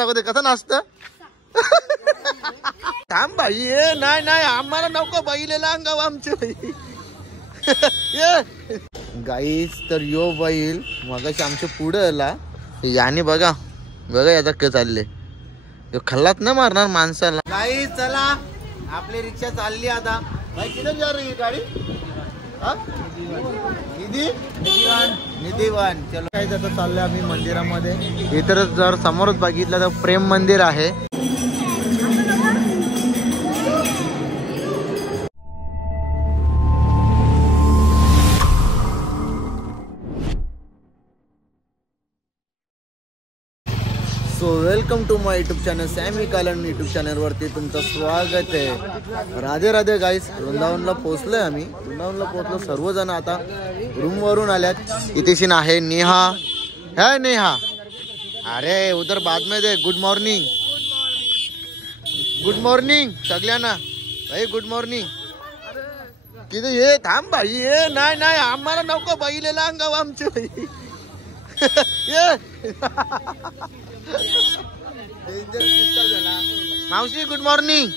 दाखवते कसं नाचतं. थांब भाई ये नाही नाही आम्हाला नको बैलेला अंगाव आमचे बाई. गाईस तर यो बैल मगाशी आमच्या पुढे आला याने बघा बघा याचा क चालले खल्लात न मारणार माणसाला. गाईस चला आपली रिक्षा चालली आता. भाई किधर जा रही है गाडी. निधीवान. चलो काय आता चाललोय आम्ही मंदिरामध्ये. इतर जर समोरच बघितलं तर प्रेम मंदिर आहे. So welcome to my YouTube channel Sammy Kalan YouTube channel वरती तुमचं स्वागत आहे. राधे राधे गाईस. वृंदावनला पोहोचलोय आम्ही. वृंदावनला पोहोचलो सर्वजण आता रूम वरून आल्यात. इथेशीन आहे नेहा. है नेहा. अरे उधर बाद में दे. Good morning. गुड मॉर्निंग सगळ्यांना. भाई गुड मॉर्निंग. किती ये थांब भाई ये नाही नाही आम्हाला नको बैलेला अंगाव आमचे भाई. मावशी गुड मॉर्निंग.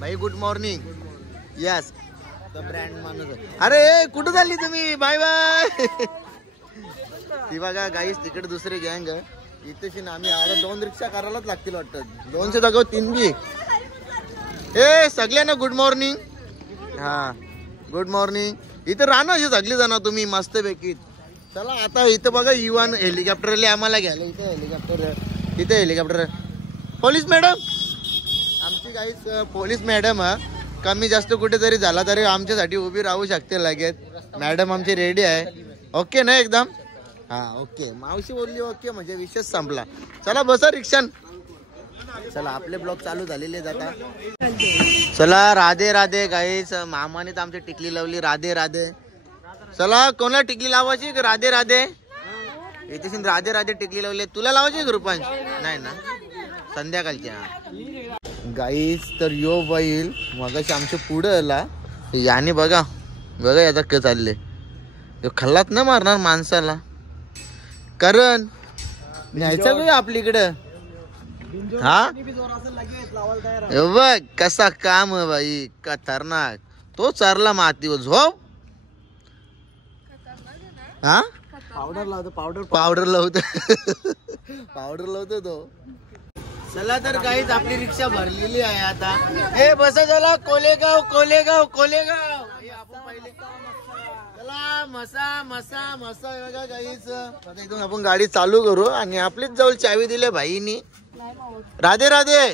भाई गुड मॉर्निंग. यस ब्रँड माणूस. अरे कुठं चालली तुम्ही. Bye bye. ती बघा गाईस तिकडे दुसरी गँग इथेशी आम्ही आला. 2 रिक्षा करायलाच लागतील वाटतं. 200 जागा 3 बी. ए सगळ्यांना गुड मॉर्निंग. हा गुड मॉर्निंग. इथं राहणं सगळी जण तुम्ही मस्त पैकी. चला आता इथं बघा युवान हेलिकॉप्टरले आम्हाला घ्यायला. इथे हेलिकॉप्टर. इथे हेलिकॉप्टर. पोलीस मॅडम आमची गाईस पोलीस मॅडम कमी जास्त कुठेतरी झाला तरी आमच्यासाठी उभी राहू शकते लगेच. मॅडम आमची रेडी आहे. ओके ना एकदम. हा ओके. मावशी बोलली ओके म्हणजे विषय संपला. चला बसा रिक्षान. चला आपले ब्लॉग चालू झालेले जाता. चला राधे राधे गाईस. मामाने तर आमची टिकली लावली. राधे राधे. चला कोणाला टिकली लावायची का. राधे राधे. इथे राधे राधे टिकली लावली. तुला लावायची का रुपांश. नाही ना संध्याकाळच्या. गाईस तर यो बैल मगाशी आमच्या पुढे आला याने बघा बघा याचा क चालले खल्लात न मारणार माणसाला. कारण न्यायचं का आपलीकडं. हा बघ कसा काम आहे बाई खतरनाक. तो चारला मातीवर झोप. हा पावडर लावतो. पावडर लावतो. पावडर लावतो तो. चला तर काहीच आपली रिक्षा भरलेली आहे आता. हे बसा चला कोलेगाव कोलेगाव कोलेगाव. आपण पहिले चला मसा मसा मसा बघा काहीच. आता इथून आपण गाडी चालू करू आणि आपलीच जवळ चावी दिले भाईनी. राधे राधे.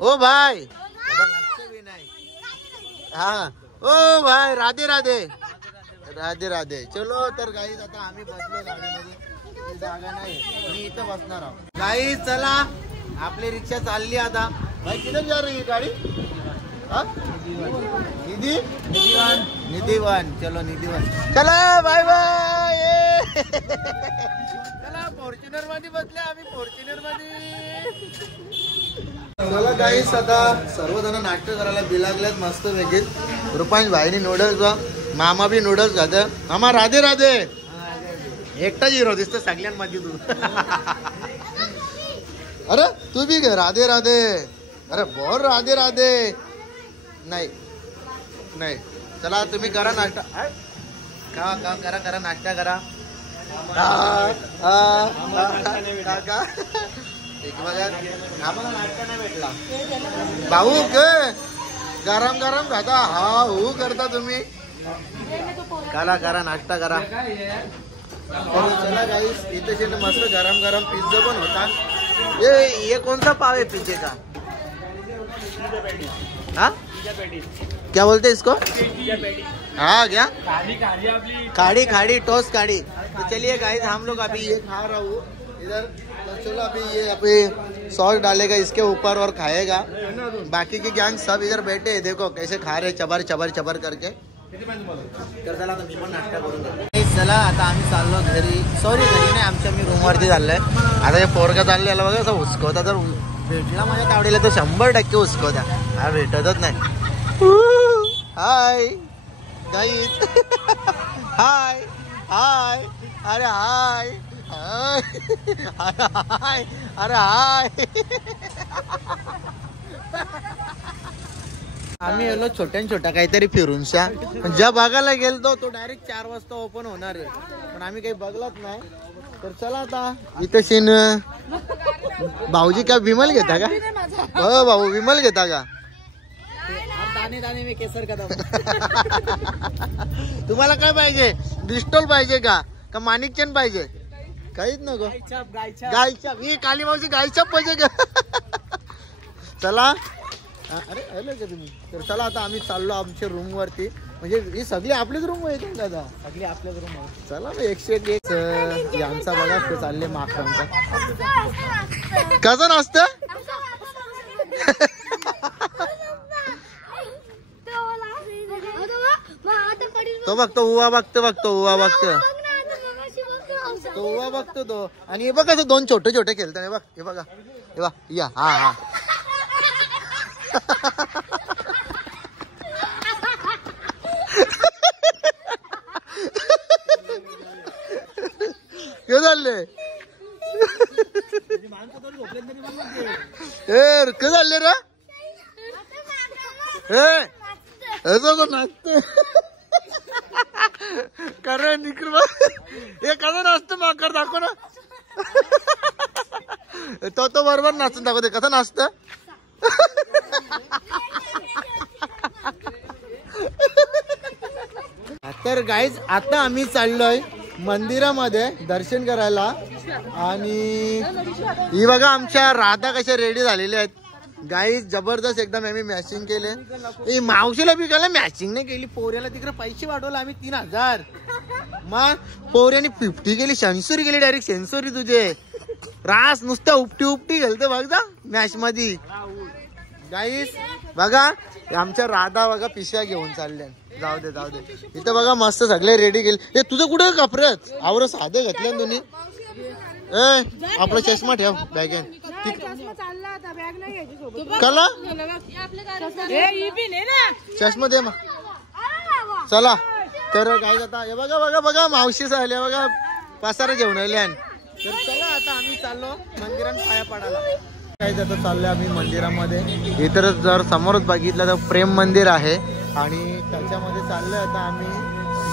ओ भाई. हा ओ भाई राधे राधे. राधे राधे. चलो तर गाईज आता आम्ही बसलो गाडीमध्ये. जागा नाही मी इथं बसणार आहोत. गाईज चला आपली रिक्षा चालली आता. भाई किधर जा रही है गाडी. निधीवान. चलो निधीवान. चला बाय बाय. चला फॉर्च्युनर मध्ये बसले आम्ही. फॉर्च्युनर मध्ये. चला गाईज आता सर्वजण नाश्ता करायला बिलागल्यात मस्त वेगळीच. रुपांश भाईनी नूडल्स. मामा भी नूडल्स खाते. मामा राधे राधे. एकटाच हिरो दिसतो सगळ्यांमध्ये तू. अरे तू भी राधे राधे. अरे बोल राधे राधे. नाही नाही चला तुम्ही करा नाश्ता. का करा करा नाश्ता करा. आम्हाला नाश्ता नाही भेटला. भाऊ के गरम गरम खाता. हा हो करता तुम्ही. करा करा नाश्ता करा. चला गाईस इथे मस्त गरम गरम पिझ्झा पण होता. ये कौन सा पाव है पिज्जे का. हाँ क्या बोलते इसको. हाँ क्या खाड़ी खाड़ी टोस्ट खाड़ी. तो चलिए गाइस हम लोग अभी ये खा रहा हूँ इधर. तो चलो अभी ये अभी सॉस डालेगा इसके ऊपर और खाएगा. बाकी की गैंग सब इधर बैठे हैं. देखो कैसे खा रहे चबर चबर चबर करके. तर चला आता मी पण नाश्ता करून घेतो. चला आता आम्ही चाललो घरी. सॉरी घरी नाही आमच्या मी रूम वरती चाललोय. आता हे पोरगा चाललेला बघा असं हुसकवता. जर भेटला माझ्या तावडीला तर 100% हुसकवता. हा भेटतच नाही. Hi guys. Hi hi. अरे हाय अरे हाय. आम्ही आलो छोट्या काहीतरी फिरूनशा. ज्या भागाला गेलतो तो डायरेक्ट 4 वाजता ओपन होणार आहे, पण आम्ही काही बघलाच नाही. तर चला आता इथे सीन. भाऊजी का विमल घेता का? हो भाऊ विमल घेता का? दाणे मी केसर का. तुम्हाला काय पाहिजे? ब्रिस्टॉल पाहिजे का माणिकचंद पाहिजे? काहीच नको. गायछाप. ही काली मावशी गायछाप पाहिजे का? चला. अरे आलं का तुम्ही? तर चला आता आम्ही चाललो आमच्या रूम वरती. म्हणजे ही सगळी आपलीच रूम आहे दादा. सगळी आपल्याच रूम आहे. चला मग 101 यांचा बघा ते चालले माकडांचा. कसं नसतं? तो बघतो उवा बघतो उवा बघतो तो उवा बघतो तो. आणि हे बघा तो 2 छोटे खेळतात. बघ हे बघा हे बघ या. हा काय झाले? काय झाले रे? नाचत कारण इकडे हे कसं नाचतं माकड दाखव ना. तो बरोबर नाचून दाखवते कसं नाचतं. तर गाईज आता आम्ही चाललोय मंदिरामध्ये दर्शन करायला. आणि ही बघा आमच्या राधा कशा रेडी झालेल्या आहेत गाईज. जबरदस्त एकदम आम्ही मॅचिंग केले. मावशीला बी केलं मॅचिंग नाही केली. पोऱ्याला तिकडे पैसे वाढवले आम्ही 3000. मग पोऱ्याने 50 केली. सेन्सुरी केली डायरेक्ट. सेन्सुरी तुझे रास नुसत्या उपटी घालते बघ जा मॅच मध्ये. गाईज बघा आमच्या राधा बघा पिशव्या घेऊन चालल्या. जाऊ दे इथं बघा मस्त सगळे रेडी केले. हे तुझं कुठे कपड्यात आवर साधे घातले तुम्ही. आपला चष्मा ठेव बॅगेन. कला चष्मा दे मग. चला तर काय आता हे बघा मावशी झाल्या बघा पसारा जेवण आल्या. तर चला आता आम्ही चाललो मंदिरात पाया पडायला. काय आता चाललोय आम्ही मंदिरामध्ये. इतर जर समोरच बघितलं तर प्रेम मंदिर आहे आणि त्याच्यामध्ये चाललोय आता आम्ही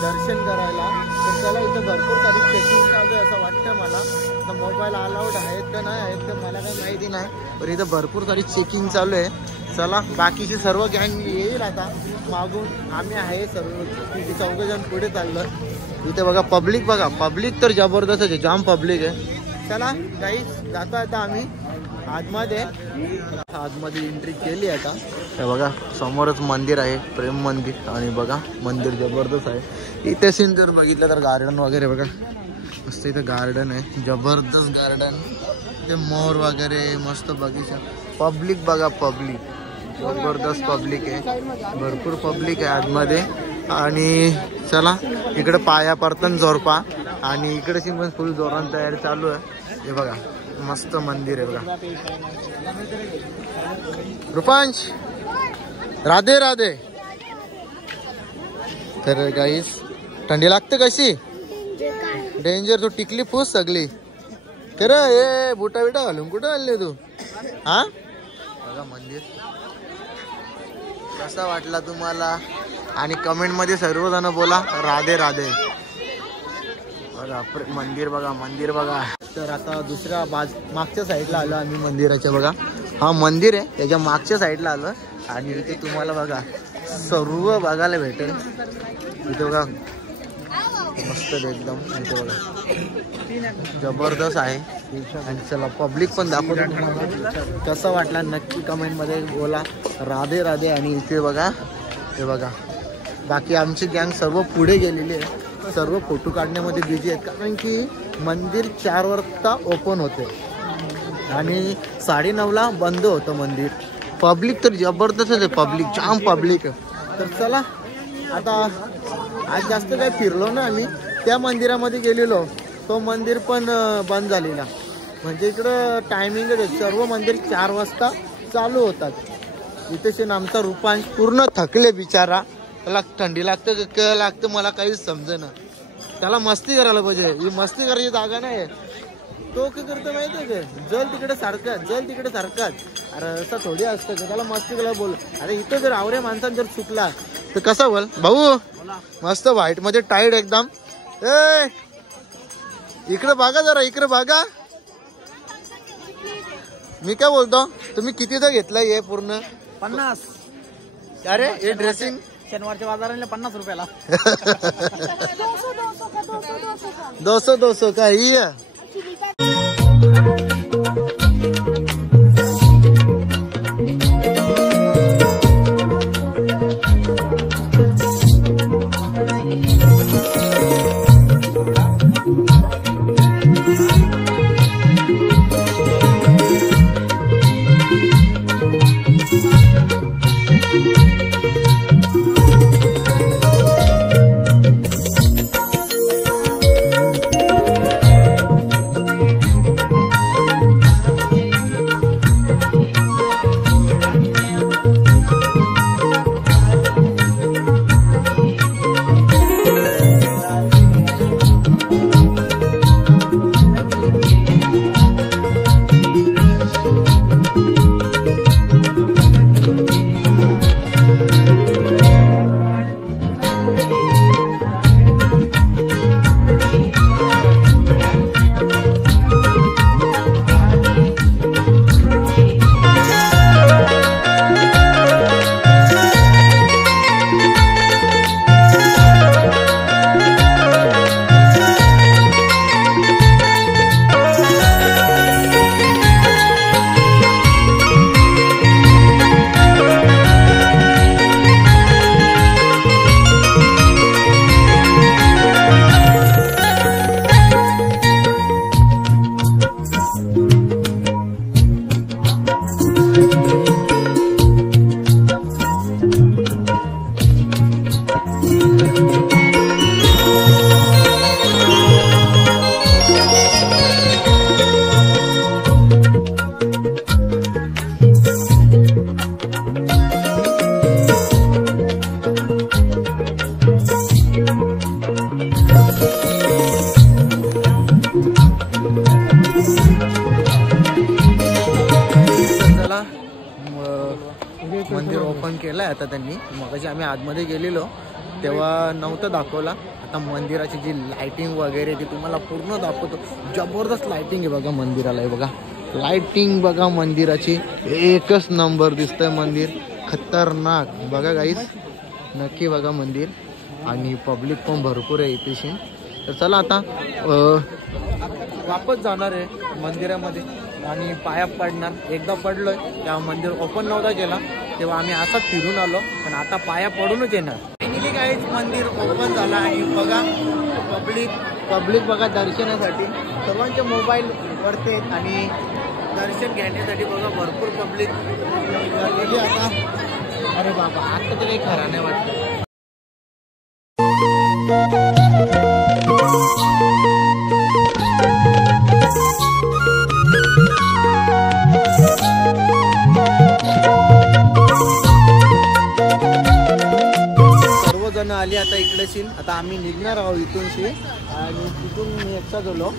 दर्शन करायला. तर चला इथं भरपूर सारी चेकिंग चालू आहे असं वाटतं मला. तर मोबाईल अलाउड आहेत का नाही आहेत तर मला काही माहिती नाही, पण इथं भरपूर सारी चेकिंग चालू आहे. चला बाकीची सर्व गँग येईल आता मागून. आम्ही आहे सर्व 4 जण पुढे चाललो. इथे बघा पब्लिक तर जबरदस्त आहे. जाम पब्लिक आहे. चला गाईस जातो आता आम्ही आतमध्ये एंट्री केली आता. हे बघा समोरच मंदिर आहे प्रेम मंदिर. आणि बघा मंदिर जबरदस्त आहे. इथे सीन जर बघितलं तर गार्डन वगैरे बघा मस्त. इथं गार्डन आहे जबरदस्त गार्डन. ते मोर वगैरे मस्त बगीचा. पब्लिक बघा जबरदस्त पब्लिक आहे. भरपूर पब्लिक आहे आतमध्ये. आणि चला इकडे पाया पडतं जोरपा. आणि इकडे सी पण फुल जोरान तयारी चालू आहे. हे बघा मस्त मंदिर आहे बघा. रुपांश राधे. तर गाईस थंडी लागते कशी? डेंजर. तू टिकली फूस सगळी. तर ए बुटा बिटा घालून कुठं आले तू? हा बघा मंदिर कसा वाटला तुम्हाला? आणि कमेंट मध्ये सर्वजण बोला राधे. बघा मंदिर बघा. तर आता दुसऱ्या मागच्या साईडला आलो आम्ही मंदिराच्या. बघा हा मंदिर आहे त्याच्या मागच्या साईडला आलो. आणि इथे तुम्हाला बघा सर्व बघायला भेटेल. इथे बघा मस्त एकदम. इथे बघा जबरदस्त आहे. आणि चला पब्लिक पण दाखवतो तुम्हाला कसा वाटला नक्की कमेंट मध्ये बोला राधे. आणि इथे बघा हे बघा बाकी आमची गँग सर्व पुढे गेलेली आहे. सर्व फोटो काढण्यामध्ये बिझी आहेत कारण की मंदिर 4 वाजता ओपन होते आणि 9:30ला बंद होतं मंदिर. पब्लिक तर जबरदस्त आहे. जाम पब्लिक. तर चला आता आज जास्त काही फिरलो ना आम्ही. त्या मंदिरामध्ये गेलेलो तो मंदिर पण बंद झालेला. म्हणजे इकडं टायमिंग सर्व मंदिर 4 वाजता चालू होतात. इथे आमचा रुपांश पूर्ण थकले बिचारा. त्याला थंडी लागतं का लागतं मला काहीच समजेना. त्याला मस्ती करायला पाहिजे, ही मस्ती करायची जागा नाही. तो काय करतो माहितीये का, जल तिकडे सारखं जल तिकडे सारखं. अरे असं थोडी असतं का, त्याला मस्ती करायला बोल. अरे इथं जर आवऱ्या माणसाने जर चुकला तर कसा बोल भाऊ. मस्त व्हाईट मध्ये टाईट एकदम. ए इकडे बघा जरा, इकडे बघा. मी काय बोलतो, तुम्ही कितीदा घेतलाय हे पूर्ण? 50. अरे हे ड्रेसिंग शनिवारच्या बाजाराला 50 रुपयाला. 200 का ही आहे. मंदिर ओपन केलंय आता त्यांनी. मगाशी आम्ही आतमध्ये गेलेलो तेव्हा नव्हतं दाखवला. आता मंदिराची जी लाइटिंग वगैरे ती तुम्हाला पूर्ण दाखवतो. जबरदस्त लाइटिंग आहे बघा मंदिराला. बघा लाइटिंग बघा मंदिराची, एकच नंबर दिसतंय मंदिर, खतरनाक. बघा गाईस नक्की बघा मंदिर. आणि पब्लिक पण भरपूर आहे इथेशी. तर चला आता वापस जाणार आहे मंदिरामध्ये आणि पाया पडणार. एकदा पडलोय तेव्हा मंदिर ओपन नव्हता केला तेव्हा आम्ही असाच फिरून आलो, पण आता पाया पडूनच येणार. फायनली काहीच मंदिर ओपन झालं आणि बघा पब्लिक बघा दर्शनासाठी सर्वांचे मोबाईल वरते आणि दर्शन घेण्यासाठी बघा भरपूर पब्लिक आता. अरे बाबा आता तर काही खरं नाही वाटतं. सर्वजण आली आता इकडेशी. आता आम्ही निघणार आहोत इथूनशी आणि तिथून मी एकटा गेलो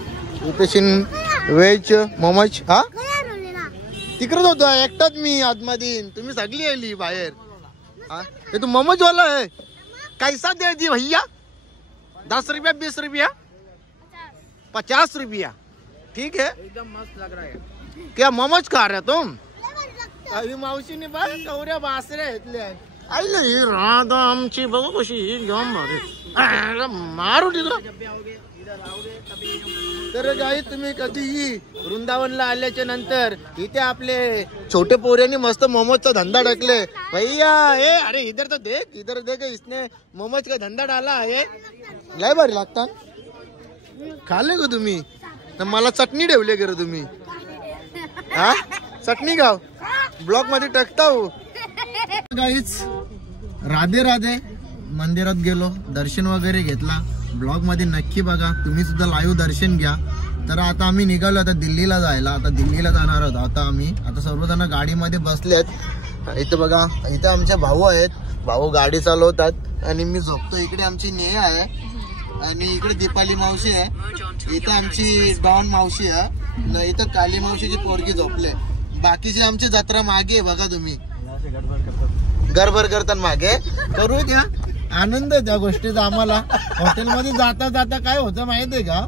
इथेशी व्हेज मोमोज. हा तिकडेच होतो एकटाच मी आतमध्ये. तुम्ही सगळी आली बाहेर. हा हे तू मोमोज वाला है, कैसा दे दी भैया? 10 रुपया 20 रुपया 50 रुपया. ठीक है एकदम मस्त लग रहा है. क्या मोमोज खा रहे तुम? अभी मावशीने बघ कवऱ्या बासऱ्या घेतल्या. आईला ही राधा आमची बघू कशी घेऊन मारू तिथं. तर गाई तुम्ही कधीही वृंदावनला आल्याच्या नंतर इथे आपले छोटे पोऱ्यांनी मस्त मोमोजचा धंदा टाकले भैया. ए अरे इधर देख इसने मोमोज का धंदा डाला आहे. लय भारी लागतात. खाल्ले का तुम्ही? तर मला चटणी ठेवली का तुम्ही? हा चटणी गाव ब्लॉग मध्ये टाकता हो. गाईच राधे राधे. मंदिरात गेलो, दर्शन वगैरे घेतला. ब्लॉग मध्ये नक्की बघा, तुम्ही सुद्धा लाईव्ह दर्शन घ्या. तर आता आम्ही निघालो आता दिल्लीला जायला. आता दिल्लीला जाणार आहोत. आता आम्ही सर्वजण गाडीमध्ये बसलेत. इथं बघा इथं आमचे भाऊ आहेत. भाऊ गाडी चालवतात आणि मी झोपतो. इकडे आमची नेहा आहे. आणि इकडे दीपाली मावशी आहे, इथं आमची डॉन मावशी आहे, इथं काली मावशीची पोरगी झोपले. बाकीची आमची जत्रा मागे आहे बघा तुम्ही, गरभर करतात मागे. करू द्या, आनंद त्या गोष्टीचा आम्हाला. हॉटेलमध्ये जाता जाता काय होतं माहितीये का,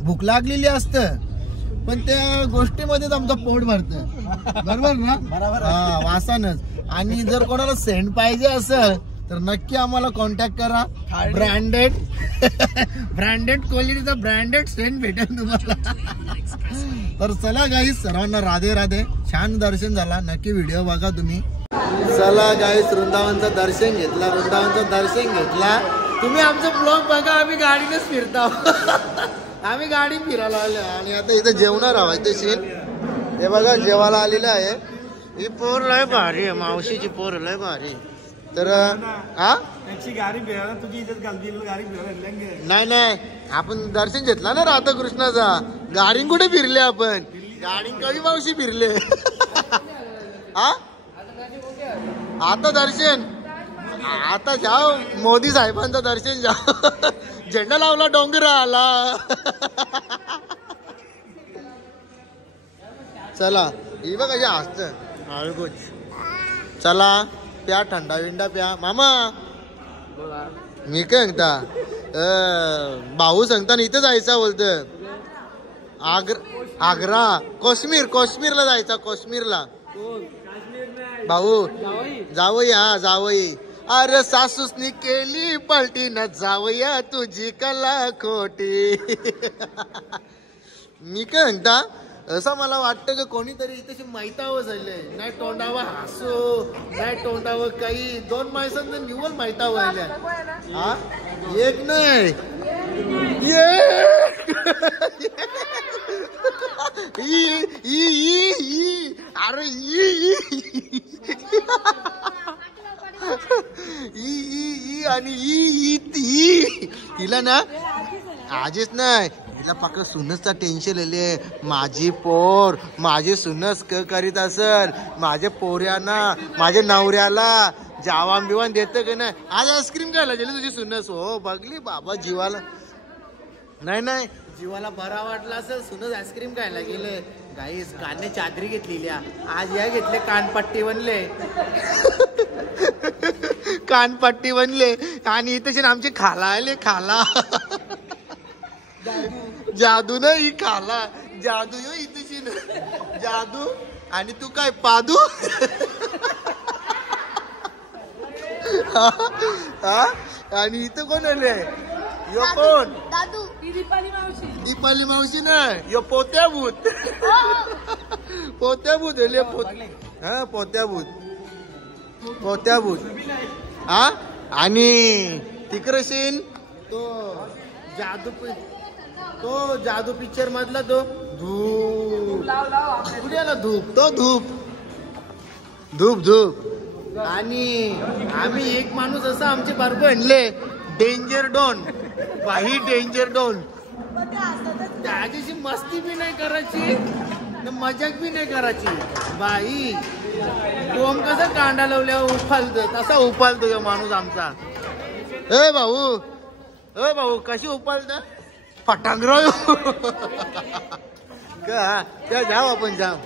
भूक लागलेली असतं पण त्या गोष्टीमध्येच आमचं पोट भरतं, बरोबर ना. हा, वासानच. आणि जर कोणाला सेंट पाहिजे असेल तर नक्की आम्हाला कॉन्टॅक्ट करा. ब्रँडेड क्वालिटीचा ब्रँडेड सेंट भेटेल तुम्हाला. तर चला गाईस, सर्वांना राधे राधे. छान दर्शन झाला, नक्की व्हिडिओ बघा तुम्ही. चला गाईस, वृंदावनचं दर्शन घेतला. तुम्ही आमचं ब्लॉग बघा, आम्ही गाडीनेच फिरतो. आम्ही गाडी फिरायला आलो आणि आता इथं जेवणार आहोत. इथे सीन हे बघा, जेवायला आलेलं आहे. ही पोर लय भारी आहे, मावशीची पोर लय भारी. तर गाडी फिरायला तुझी इज्जत घालतील, गाडी फिरायला. नाही, आपण दर्शन घेतला ना राधाकृष्णाचा. गाडी कुठे फिरले आपण, गाडी कधी मावशी फिरले. आता दर्शन, आता जाओ मोदी साहेबांचं दर्शन जाओ. झेंडा लावला डोंगराला. चला, ही बघ कशी असत. चला प्या, थंडा विंडा प्या. मामा मी काय सांगता, भाऊ सांगता इथं जायचं बोलत. आग्रा, काश्मीरला जायचा, काश्मीरला. भाऊ जावई, हा जावई. अरे सासूसनी केली पलटी न जावया तुझी कला खोटी. मी काय म्हणता, असं मला वाटतं की कोणीतरी इथे मैतावं झालंय. नाही तोंडावं हसू, नाही तोंडावं काही. 2 माणसांचं निवल मैतावं आल्या. हा, एक नाही, अरे आणि तिला ना आजच नाही, तिला फक्त सुनसचा टेन्शन आले. माझी पोर, माझी सुनस करीत असल, माझ्या पोऱ्यांना, माझ्या नवऱ्याला जावान बिवान देतं का नाही. आज आईस्क्रीम खायला गेली तुझी सुनस. हो बघली बाबा, जीवाला नाही जीवाला बरा वाटला असेल, सुनस आईस्क्रीम खायला गेले. गाईस, काने चादरी घेतलेली, आज या घेतले कानपट्टी बनले. कानपट्टी बनले. आणि इथे आमची खाला आले, खाला. जादू ना ही खाला, जादू यो इथे जादू. आणि तू काय पादू. आणि इथं कोण आले, यो कोण, दीपाली मावशी ना, यो पोत्याभूत. पोत्याभूत आले, हा पोत्याभूत. हा, आणि तिकडे सीन तो जादू पिक्चर मधला तो धूप. कुठे आला धूप, तो धूप. आणि आम्ही एक माणूस असा आमचे बारको आणले, डेंजर डॉन. बाई डेंजर डॉन, त्याच्याशी मस्ती बी नाही करायची, मजाक बी नाही करायची. बाई कोम कसा कांडा लावल्यावर उफालतो, तसा उफालतो माणूस आमचा. ए भाऊ कशी उफालत फटांगरा. त्या जाऊ आपण जाऊ.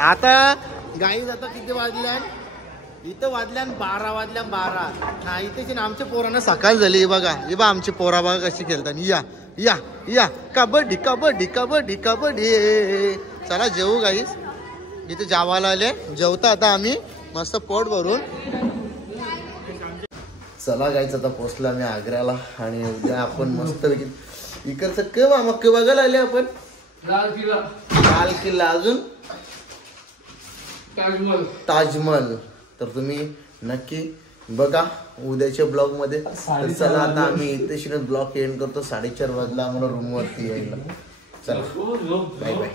आता गाई जाता किती वाजल्या, इथं वाजल्या 12 वाजल्या 12. हा, इथे आमच्या पोरांना सकाळ झाली. हे बघा आमची पोरा बघा कशी खेळतात. या कबड्डी. चला जेवू गाईस, इथे जेवायला आले. जेवता आता आम्ही मस्त पोट भरून. चला गाईच, आता पोचलो आम्ही आग्र्याला. आणि उद्या आपण मस्त इकडचं के बघायला आले आपण. लाल किल्ला, अजून ताजमहल. तर तुम्ही नक्की बघा उद्याच्या ब्लॉग मध्ये. तर चला आता आम्ही इथे ब्लॉग एंड करतो. 4:30 वाजला आम्हाला रूम वरती यायला. चला बाय बाय.